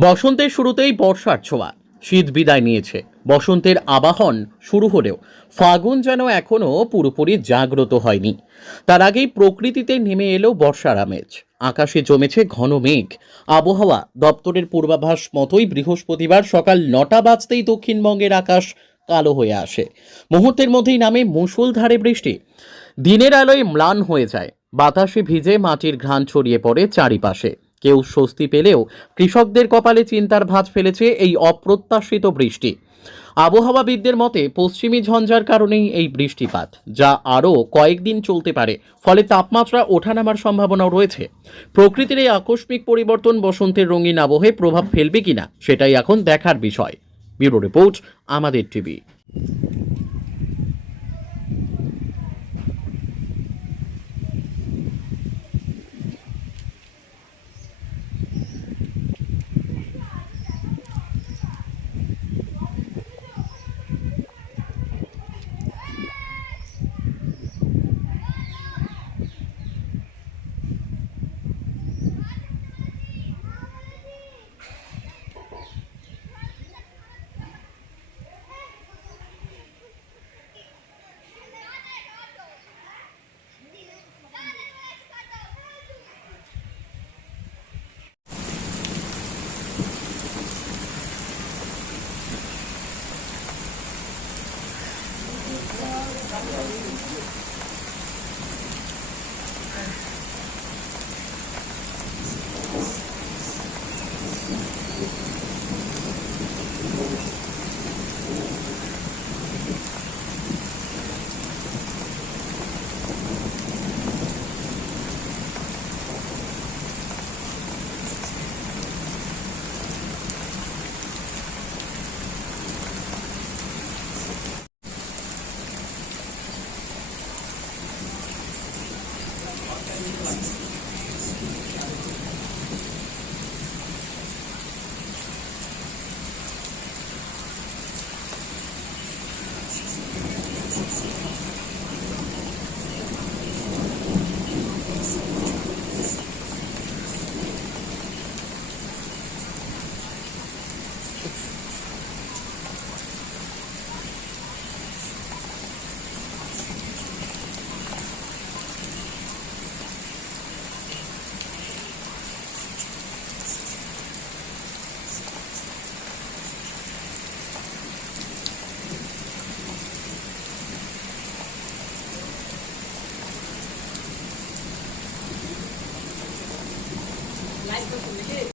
বসন্তের শুরুতেই বর্ষার ছোঁয়া। শীত বিদায় নিয়েছে। বসন্তের আবাহন শুরু হলেও ফাগুন যেন এখনও পুরোপুরি জাগ্রত হয়নি। তার আগেই প্রকৃতিতে নেমে এলো বর্ষার আমেজ। আকাশে জমেছে ঘন মেঘ। আবহাওয়া দপ্তরের পূর্বাভাস মতোই বৃহস্পতিবার সকাল নটা বাজতেই দক্ষিণবঙ্গের আকাশ কালো হয়ে আসে। মুহূর্তের মধ্যেই নামে মুষলধারে বৃষ্টি। দিনের আলোয় ম্লান হয়ে যায়। বাতাসে ভিজে মাটির ঘ্রাণ ছড়িয়ে পড়ে চারিপাশে। কেউ স্বস্তি পেলেও কৃষকদের কপালে চিন্তার ভাঁজ ফেলেছে এই অপ্রত্যাশিত বৃষ্টি। আবহাওয়াবিদদের মতে, পশ্চিমী ঝঞ্ঝার কারণেই এই বৃষ্টিপাত, যা আরও কয়েকদিন চলতে পারে, ফলে তাপমাত্রা ওঠানামার সম্ভাবনাও রয়েছে। প্রকৃতির এই আকস্মিক পরিবর্তন বসন্তের রঙিন আবহে প্রভাব ফেলবে কিনা, সেটাই এখন দেখার বিষয়। ব্যুরো রিপোর্ট, আমাদের টিভি। করতে পারবো I go from the hip.